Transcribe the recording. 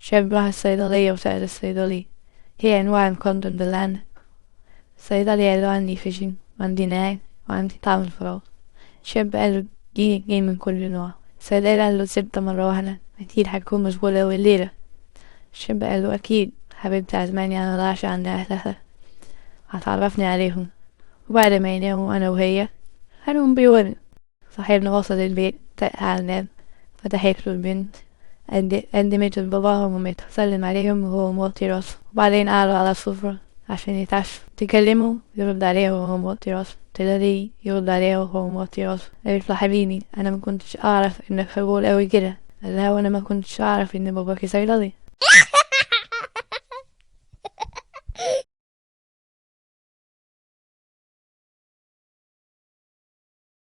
شاب راح الصيدلية وسأل الصيدلي: هي أنواع الكوندوم بالآن؟ الصيدلي قال له: عندي فيجن وعندي ناعم وعندي طعم الفراولة. الشاب قال له: اديني 2 من كل نوع. الصيدلي قال له: 6 مرة واحدة، أكيد هتكون مشغولة أوي الليلة. الشاب قال له: أكيد حبيبتي عزماني على العشاء عند أهلها، هتعرفني عليهم، وبعد ما يناموا أنا وهي هنقوم بيوم. صاحبنا وصل البيت دق على الباب، فتحت له البنت، قدمت لباباها ومامتها، سلم عليهم وهو موطي راسه، وبعدين قعدوا على السفرة عشان يتعشوا. تكلمه يرد عليها وهو موطي راسه، تلاقيه يرد عليها وهو موطي راسه. قالت له: حبيبي أنا ما كنتش أعرف إنك خجول أوي كده. قال لها: وأنا ما كنتش أعرف إن باباكي صيدلي.